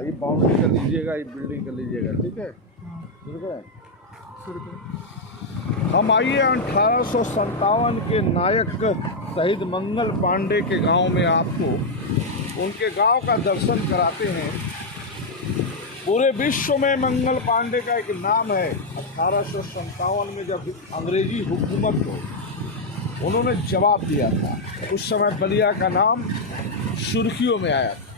ये बाउंड्री कर लीजिएगा, ये बिल्डिंग कर लीजिएगा, ठीक है। ठीक है, हम आइए 1857 के नायक शहीद मंगल पांडे के गांव में आपको उनके गांव का दर्शन कराते हैं। पूरे विश्व में मंगल पांडे का एक नाम है। 1857 में जब अंग्रेजी हुकूमत को उन्होंने जवाब दिया था, उस समय बलिया का नाम सुर्खियों में आया था।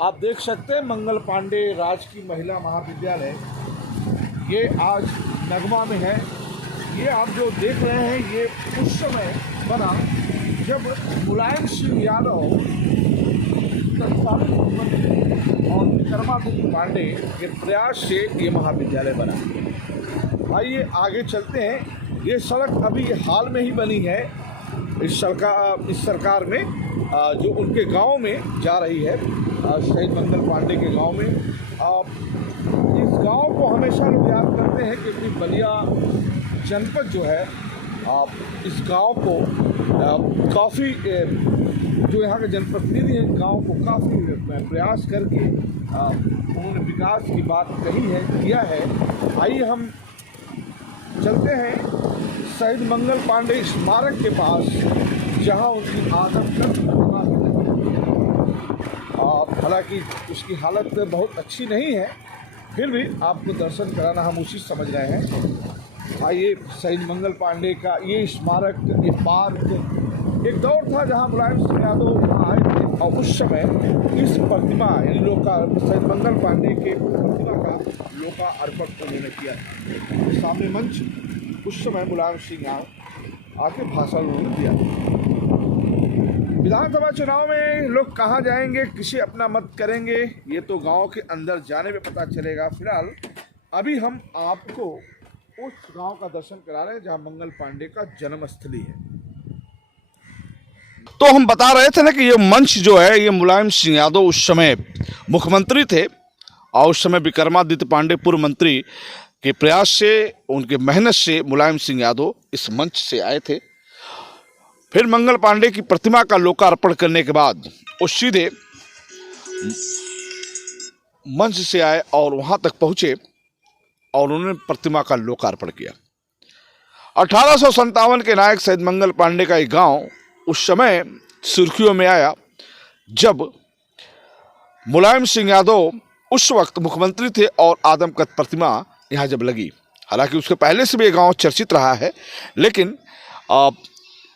आप देख सकते हैं मंगल पांडे राजकीय महिला महाविद्यालय, ये आज नगमा में है। ये आप जो देख रहे हैं ये उस समय बना जब मुलायम सिंह यादव और विक्रमादित्य पांडे के प्रयास से ये महाविद्यालय बना। आइए आगे चलते हैं। ये सड़क अभी हाल में ही बनी है, इस सरकार में जो उनके गांव में जा रही है, शहीद मंगल पांडे के गांव में। इस गांव को हमेशा लोग याद करते हैं क्योंकि बलिया जनपद जो है, इस गांव को काफ़ी जो यहाँ के जनप्रतिनिधि हैं, गांव को काफ़ी प्रयास करके उन्होंने विकास की बात कही है, किया है। आइए हम चलते हैं शहीद मंगल पांडे स्मारक के पास, जहां उनकी आदमकद प्रतिमा है। हालांकि उसकी हालत बहुत अच्छी नहीं है, फिर भी आपको दर्शन कराना हम उचित समझ रहे हैं। आइए, शहीद मंगल पांडे का ये स्मारक, ये पार्क, एक दौर था जहां मुलायम सिंह यादव आए थे और उस समय इस प्रतिमा यानी शहीद मंगल पांडे के प्रतिमा का लोकार्पण उन्होंने किया था। सामने मंच, उस समय मुलायम सिंह यादव आके भाषण उन्होंने दिया। विधानसभा चुनाव में लोग कहाँ जाएंगे, किसे अपना मत करेंगे, ये तो गांव के अंदर जाने में पता चलेगा। फिलहाल अभी हम आपको उस गांव का दर्शन करा रहे हैं जहां मंगल पांडे का जन्मस्थली है। तो हम बता रहे थे ना कि ये मंच जो है, ये मुलायम सिंह यादव उस समय मुख्यमंत्री थे और उस समय विक्रमादित्य पांडे पूर्व मंत्री के प्रयास से, उनके मेहनत से मुलायम सिंह यादव इस मंच से आए थे। फिर मंगल पांडे की प्रतिमा का लोकार्पण करने के बाद वो सीधे मंच से आए और वहां तक पहुंचे और उन्होंने प्रतिमा का लोकार्पण किया। 1857 के नायक शहीद मंगल पांडे का एक गांव उस समय सुर्खियों में आया जब मुलायम सिंह यादव उस वक्त मुख्यमंत्री थे और आदमकद प्रतिमा यहाँ जब लगी। हालांकि उसके पहले से भी ये गांव चर्चित रहा है, लेकिन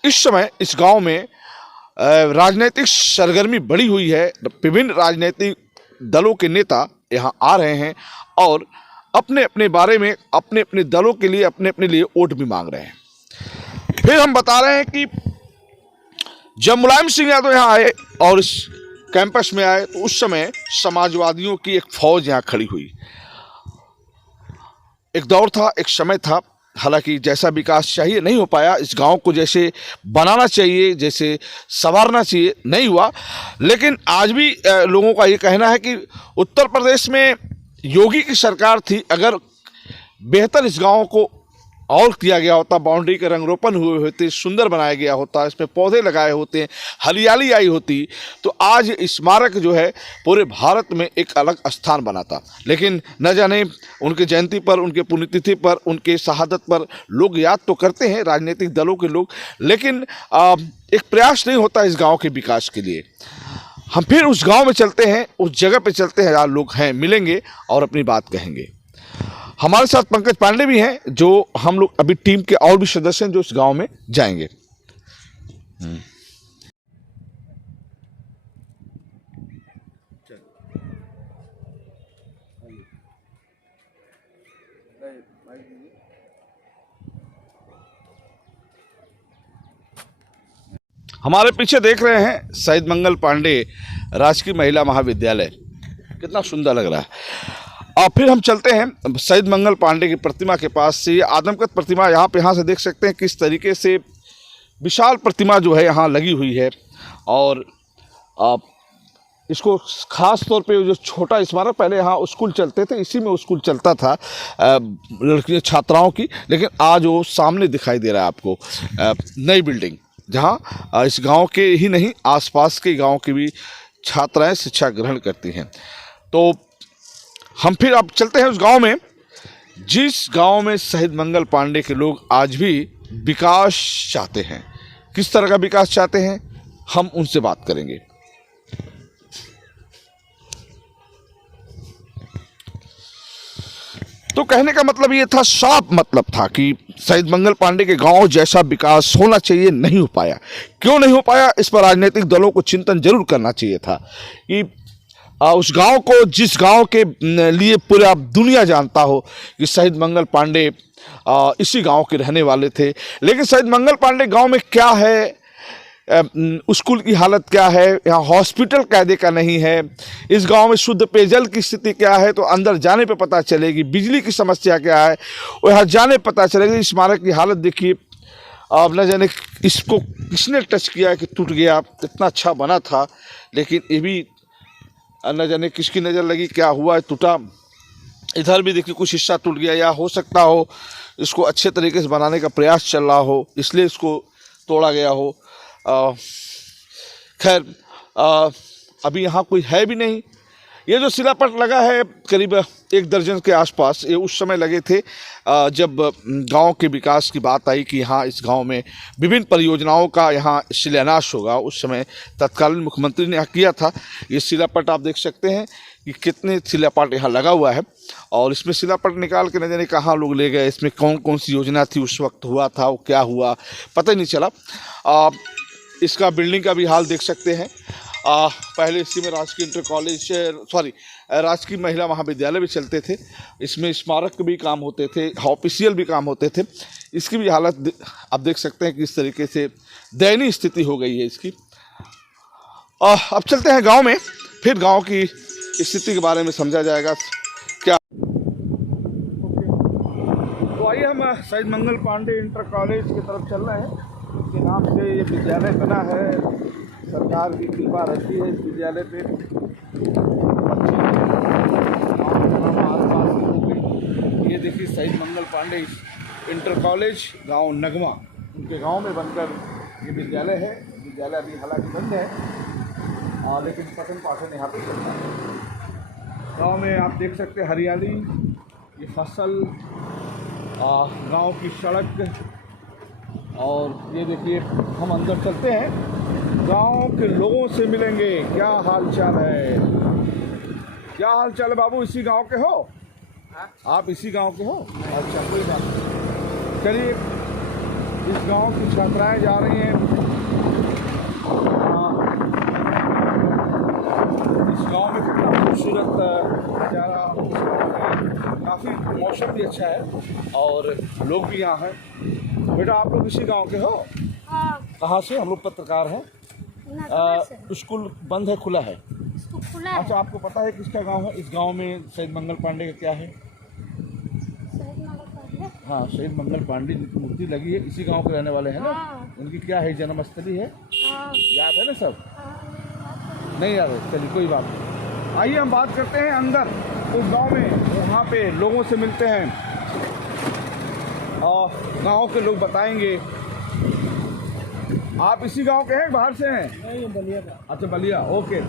इस समय इस गांव में राजनीतिक सरगर्मी बढ़ी हुई है। विभिन्न राजनीतिक दलों के नेता यहाँ आ रहे हैं और अपने अपने बारे में, अपने अपने दलों के लिए, अपने अपने लिए वोट भी मांग रहे हैं। फिर हम बता रहे हैं कि जब मुलायम सिंह यादव यहाँ आए और इस कैंपस में आए तो उस समय समाजवादियों की एक फौज यहाँ खड़ी हुई। एक दौर था, एक समय था। हालांकि जैसा विकास चाहिए नहीं हो पाया, इस गांव को जैसे बनाना चाहिए, जैसे संवारना चाहिए, नहीं हुआ। लेकिन आज भी लोगों का ये कहना है कि उत्तर प्रदेश में योगी की सरकार थी, अगर बेहतर इस गांव को और किया गया होता, बाउंड्री के रंगरोपण हुए होते, सुंदर बनाया गया होता, इसमें पौधे लगाए होते, हरियाली आई होती, तो आज स्मारक जो है पूरे भारत में एक अलग स्थान बनाता। लेकिन न जाने उनके जयंती पर, उनके पुण्यतिथि पर, उनके शहादत पर लोग याद तो करते हैं, राजनीतिक दलों के लोग, लेकिन एक प्रयास नहीं होता इस गाँव के विकास के लिए। हम फिर उस गाँव में चलते हैं, उस जगह पर चलते हैं जहाँ लोग हैं, मिलेंगे और अपनी बात कहेंगे। हमारे साथ पंकज पांडे भी हैं, जो हम लोग अभी टीम के और भी सदस्य हैं जो इस गांव में जाएंगे। हमारे पीछे देख रहे हैं शहीद मंगल पांडे राजकीय महिला महाविद्यालय, कितना सुंदर लग रहा है। और फिर हम चलते हैं शहीद मंगल पांडे की प्रतिमा के पास से। आदमकद प्रतिमा यहाँ से देख सकते हैं किस तरीके से विशाल प्रतिमा जो है यहाँ लगी हुई है। और इसको खास तौर पे जो छोटा स्मारक, पहले यहाँ स्कूल चलते थे, इसी में स्कूल चलता था लड़कियों छात्राओं की, लेकिन आज वो सामने दिखाई दे रहा है आपको नई बिल्डिंग, जहाँ इस गांव के ही नहीं आसपास के गांव की भी छात्राएं शिक्षा ग्रहण करती हैं। तो हम फिर अब चलते हैं उस गांव में, जिस गांव में शहीद मंगल पांडे के लोग आज भी विकास चाहते हैं। किस तरह का विकास चाहते हैं, हम उनसे बात करेंगे। तो कहने का मतलब ये था, साफ मतलब था कि शहीद मंगल पांडे के गांव जैसा विकास होना चाहिए, नहीं हो पाया। क्यों नहीं हो पाया, इस पर राजनीतिक दलों को चिंतन जरूर करना चाहिए था कि उस गांव को, जिस गांव के लिए पूरा दुनिया जानता हो कि शहीद मंगल पांडे इसी गांव के रहने वाले थे। लेकिन शहीद मंगल पांडे गांव में क्या है, स्कूल की हालत क्या है, यहाँ हॉस्पिटल कायदे का नहीं है, इस गांव में शुद्ध पेयजल की स्थिति क्या है, तो अंदर जाने पे पता चलेगी। बिजली की समस्या क्या है, वो यहाँ जाने पता चलेगी। स्मारक की हालत देखिए, अब न जाने इसको किसने टच किया कि टूट गया, इतना अच्छा बना था, लेकिन ये भी न जाने किसकी नज़र लगी, क्या हुआ, टूटा। इधर भी देखिए कुछ हिस्सा टूट गया, या हो सकता हो इसको अच्छे तरीके से बनाने का प्रयास चल रहा हो, इसलिए इसको तोड़ा गया हो। खैर अभी यहाँ कोई है भी नहीं। ये जो शिलापट लगा है करीब 1 दर्जन के आसपास, ये उस समय लगे थे जब गांव के विकास की बात आई कि यहाँ इस गांव में विभिन्न परियोजनाओं का यहाँ शिलान्यास होगा। उस समय तत्कालीन मुख्यमंत्री ने किया था। ये शिलापट आप देख सकते हैं कि कितने शिलापट यहाँ लगा हुआ है, और इसमें शिलापट निकाल के न जाने कहाँ लोग ले गए, इसमें कौन कौन सी योजना थी उस वक्त हुआ था, वो क्या हुआ पता ही नहीं चला। इसका बिल्डिंग का भी हाल देख सकते हैं। पहले इसी में राजकीय इंटर कॉलेज, राजकीय महिला महाविद्यालय भी चलते थे, इसमें स्मारक भी काम होते थे, ऑफिशियल भी काम होते थे। इसकी भी हालत आप देख सकते हैं कि इस तरीके से दयनीय स्थिति हो गई है इसकी। अब चलते हैं गांव में, फिर गांव की स्थिति के बारे में समझा जाएगा क्या। तो आइए हम शहीद मंगल पांडे इंटर कॉलेज की तरफ चल रहे हैं। इसके नाम से ये विद्यालय बना है, सरकार की कृपा रहती है इस विद्यालय पे। आसपास हो गई, ये देखिए शहीद मंगल पांडे इंटर कॉलेज गांव नगमा, उनके गांव में बनकर ये विद्यालय है। विद्यालय अभी हालांकि बंद है, लेकिन पठन पाठन यहाँ पे चलता है। गांव में आप देख सकते हैं हरियाली, ये फसल, गांव की सड़क, और ये देखिए हम अंदर चलते हैं, गांव के लोगों से मिलेंगे। क्या हाल चाल है, क्या हाल चाल है बाबू, इसी गांव के हो? आप इसी गांव के हो? अच्छा, कोई बात नहीं। चलिए, इस गांव की छात्राएं जा रही हैं। इस गांव में कितना खूबसूरत नज़ारा, काफ़ी मौसम भी अच्छा है और लोग भी यहाँ हैं। बेटा आप लोग इसी गांव के हो? हाँ। कहाँ से? हम लोग पत्रकार हैं। स्कूल बंद है, खुला है? खुला है। अच्छा, आपको पता है किसका गांव है? इस गांव में शहीद मंगल पांडे का क्या है? शहीद मंगल पांडे? हाँ, शहीद मंगल पांडे की मूर्ति लगी है, इसी गांव के रहने वाले हैं ना। हाँ। उनकी क्या है, जन्मस्थली है? हाँ। याद है ना सब? हाँ। नहीं याद है, चलिए कोई बात नहीं। आइए हम बात करते हैं अंदर उस गांव में, वहाँ पे लोगों से मिलते हैं और गांव के लोग बताएंगे। आप इसी गांव के हैं, बाहर से हैं? नहीं, बलिया का। अच्छा, बलिया, ओके।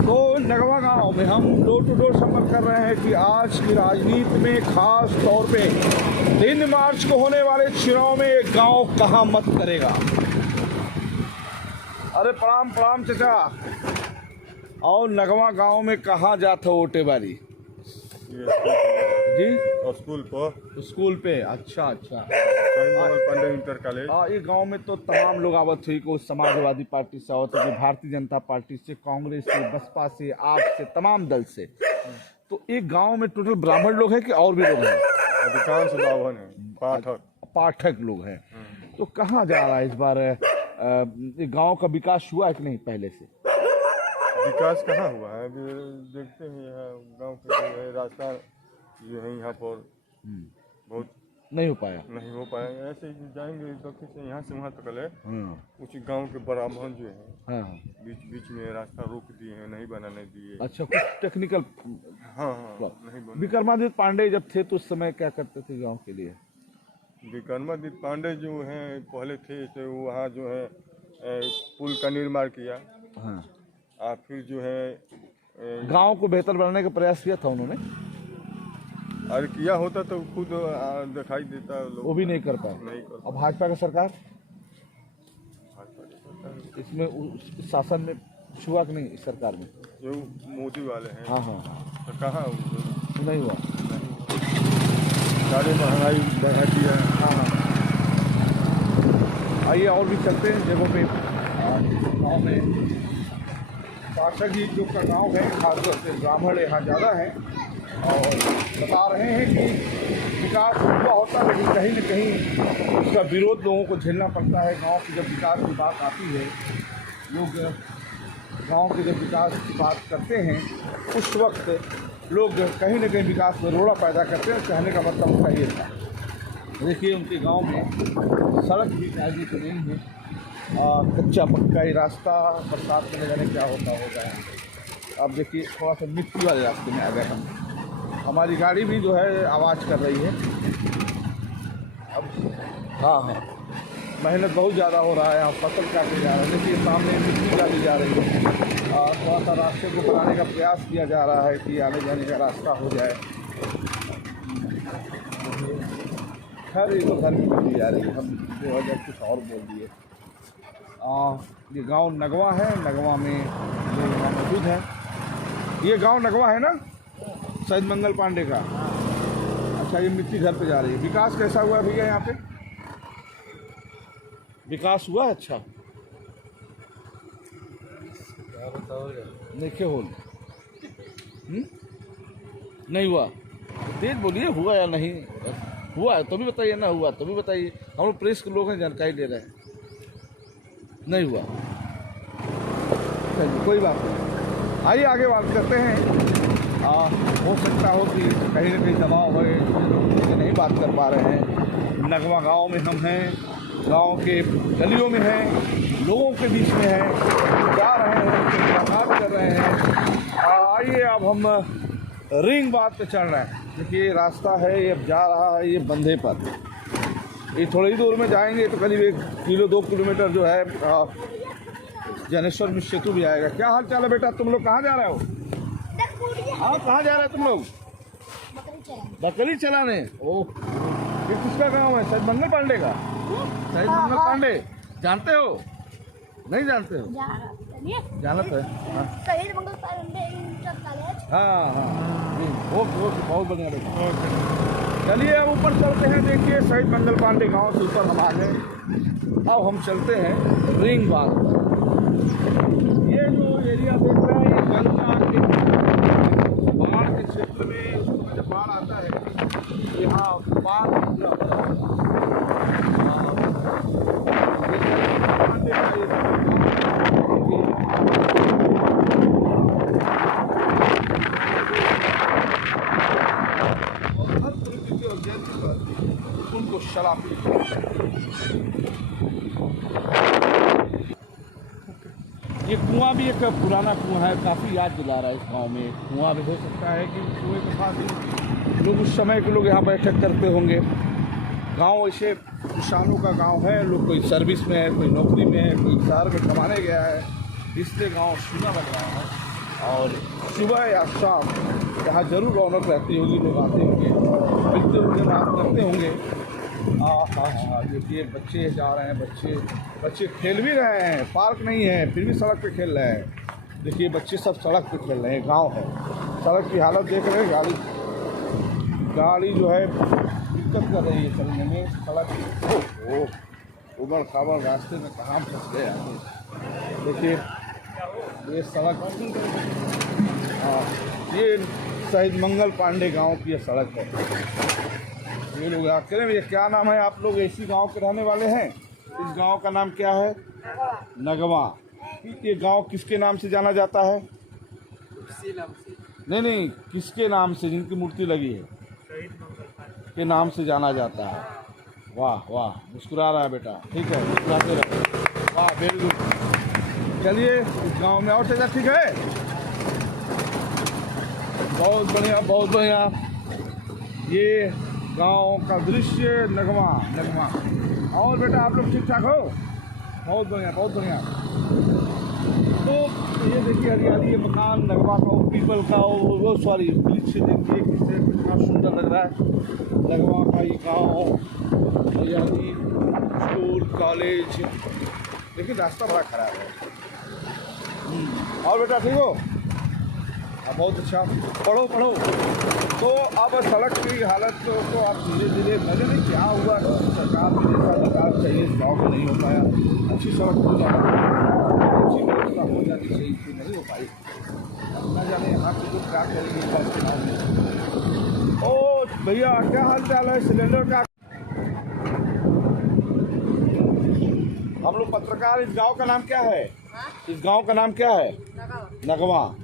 तो नगवा गांव में हम डोर टू डोर संपर्क कर रहे हैं कि आज की राजनीति में खास तौर पे 3 मार्च को होने वाले चुनाव में एक गांव कहाँ मत करेगा। अरे प्रणाम प्रणाम चाचा। और नगवा गांव में कहाँ जाते हो वोटे बारी जी? स्कूल पे। अच्छा अच्छा। Pandey inter college. ये गांव में तो तमाम लोग आवत हुई, कोई समाजवादी पार्टी से आवत हुई, भारतीय जनता पार्टी से, कांग्रेस से, बसपा से, आप से, तमाम दल से। तो एक गांव में टोटल ब्राह्मण लोग हैं कि और भी लोग हैं? अधिकांश ब्राह्मण हैं, पाठक लोग हैं। तो कहाँ जा रहा है इस बार गांव का विकास हुआ है कि नहीं पहले से? विकास कहाँ हुआ है अभी? देखते हैं यहाँ गांव के जो है रास्ता जो है यहाँ पर बहुत नहीं हो पाया। नहीं हो पाएगा। ऐसे ही जाएंगे दक्षिण से यहाँ से वहाँ तक है। कुछ गांव के ब्राह्मण जो है बीच बीच में रास्ता रोक दिए हैं, नहीं बनाने दिए। अच्छा, कुछ टेक्निकल। हाँ नहीं बना। विक्रमादित्य पांडे जब थे तो उस समय क्या करते थे गांव के लिए? विक्रमादित्य पांडे जो हैं पहले थे, तो वहाँ जो है पुल का निर्माण किया। हाँ। फिर जो है गांव को बेहतर बनाने का प्रयास किया था उन्होंने, और किया होता तो खुद दिखाई देता लोग। वो भी नहीं कर पाए। नहीं कर अब भाजपा का सरकार पाते। इसमें शासन में छुआ कि नहीं, इस सरकार में जो मोदी वाले हैं हाँ हाँ तो कहाँ नहीं हुआ। सारे महंगाई बढ़ा दिया है। हाँ हाँ आइए और भी चलते हैं जगहों पे। गाँव में पार्षद जी जो का गाँव है, खासतौर से ब्राह्मण यहाँ ज़्यादा है और बता रहे हैं कि विकास हुआ होता है लेकिन कहीं न कहीं उसका विरोध लोगों को झेलना पड़ता है। गांव की जब विकास की बात आती है, लोग गांव के जब विकास की बात करते हैं उस वक्त लोग कहीं न कहीं विकास में रोड़ा पैदा करते हैं। कहने का मतलब उनका ये था। देखिए उनके गांव में सड़क भी कायदे की नहीं है, कच्चा पक्का ही रास्ता, बरसात में न जाने क्या होता होगा। अब देखिए थोड़ा सा मिट्टी वाले रास्ते में आ गए हम, हमारी गाड़ी भी जो है आवाज़ कर रही है। अब हाँ हाँ मेहनत बहुत ज़्यादा हो रहा है, हम फसल काटे जा रहे हैं। देखिए सामने मिट्टी डाली जा रही है और थोड़ा सा रास्ते को बनाने का प्रयास किया जा रहा है कि आने जाने का रास्ता हो जाए। खैर ये तो घर में मिट्टी जा रही है, हम जो है कुछ और बोल दिए। ये गांव नगवा है, नगवा में जो यहाँ मौजूद है, ये गांव नगवा है ना शहीद मंगल पांडे का। अच्छा ये मिट्टी घर पे जा रही है। विकास कैसा हुआ भैया यहाँ पे? विकास हुआ अच्छा? नहीं क्या होल नहीं हुआ, तेज बोलिए हुआ या नहीं हुआ है तो भी बताइए ना, हुआ तो भी बताइए। हम लोग प्रेस के लोग हैं, जानकारी दे रहे हैं। नहीं हुआ, चलिए कोई बात नहीं। आइए आगे बात करते हैं। हो सकता हो कि कहीं ना कहीं दबाव है, लोग नहीं बात कर पा रहे हैं। नगवा गांव में हम हैं, गांव के गलियों में हैं, लोगों के बीच में हैं, जा रहे हैं, मुलाकात कर रहे हैं। आइए अब हम रिंग बात पे चल रहे हैं। देखिए रास्ता है ये, अब जा रहा है ये बंधे पर। ये थोड़ी ही दूर में जाएंगे तो करीब 1-2 किलोमीटर जो है जनेश्वर मिश्र सेतु भी आएगा। क्या हाल चाल है बेटा, तुम लोग कहाँ जा रहे हो? हाँ कहाँ जा रहे हो तुम लोग? बकरी चलाने। ओह ये किसका गांव है? शहीद मंगल पांडे का? शहीद मंगल पांडे जानते हो? नहीं जानते हो? जानते हैं। शहीद मंगल पांडे इंटर कॉलेज। हाँ हाँ ओके ओके बहुत बढ़िया बेटा। चलिए अब ऊपर चलते हैं। देखिए शहीद मंगल पांडे गांव से ऊपर हम आ गए। अब हम चलते हैं रिंग बाग। ये जो एरिया देख रहे हैं ये गंगा के बाढ़ के क्षेत्र में जब बाढ़ आता है यहाँ बाढ़ उनको शराबी। ये कुआं भी एक पुराना कुआं है, काफ़ी याद दिला रहा है। इस गांव में कुआं भी हो सकता है कि कुएं के पास ही लोग उस समय के लोग यहाँ बैठक करते होंगे। गांव ऐसे किसानों का गांव है, लोग कोई सर्विस में है, कोई नौकरी में है, कोई शहर में कमाने गया है, इसलिए गांव सुना लग रहा है। और सुबह या शाम यहाँ जरूर रौनक रहती होगी, लोग आते होंगे, मिलते होंगे, बात करते होंगे। हाँ देखिए बच्चे जा रहे हैं, बच्चे खेल भी रहे हैं, पार्क नहीं है फिर भी सड़क पे खेल रहे हैं। देखिए बच्चे सब सड़क पे खेल रहे हैं, गांव है। सड़क की हालत देख रहे हैं, गाड़ी जो है दिक्कत कर रही है चलने में। सड़क उबड़ खाबड़ रास्ते में कहाँ फंस गए आगे। देखिए ये सड़क, हाँ ये शहीद मंगल पांडे गांव की ये सड़क है। ये लोग आखिर में, ये क्या नाम है? आप लोग इसी गांव के रहने वाले हैं? इस गांव का नाम क्या है? नगवा। ये गांव किसके नाम से जाना जाता है? नहीं किसके नाम से, जिनकी मूर्ति लगी है के नाम से जाना जाता है। वाह वाह मुस्कुरा रहा है बेटा, ठीक है मुस्कुराते रहो। वाह वेरी गुड। चलिए इस गांव में और चीज़ ठीक है, बहुत बढ़िया बहुत बढ़िया। ये गांव का दृश्य नगवा। और बेटा आप लोग ठीक ठाक हो? बहुत बढ़िया बहुत बढ़िया। तो ये देखिए हरियाली, ये मकान नगवा का हो, पीपल का हो, वो सॉरी वृक्ष देखिए कितने कितना सुंदर लग रहा है। नगवा का ये गाँव, हरियाली, स्कूल, कॉलेज। देखिए रास्ता बड़ा खराब है। और बेटा ठीक हो? हाँ बहुत अच्छा, पढ़ो पढ़ो। तो अब सड़क की हालत तो आप धीरे धीरे मैंने नहीं क्या हुआ, सरकार को जैसा विकास चाहिए इस गाँव में नहीं हो पाया। अच्छी सड़क हो जाना, अच्छी व्यवस्था हो जानी चाहिए थी, नहीं हो पाई। न जाने यहाँ की जो क्या करेंगे इस बात के बारे में। ओ भैया क्या हाल चाल है? सिलेंडर का हम लोग पत्रकार, इस गांव का नाम क्या है? इस गांव का नाम क्या है? नगवा।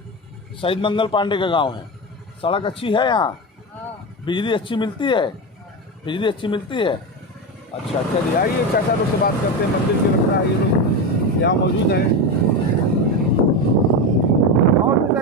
शहीद मंगल पांडे का गांव है। सड़क अच्छी है यहाँ? बिजली अच्छी मिलती है? बिजली अच्छी मिलती है? अच्छा चलिए आइए चाचा लोग से बात करते हैं। मंदिर के लगता है ये लोग यहाँ मौजूद हैं।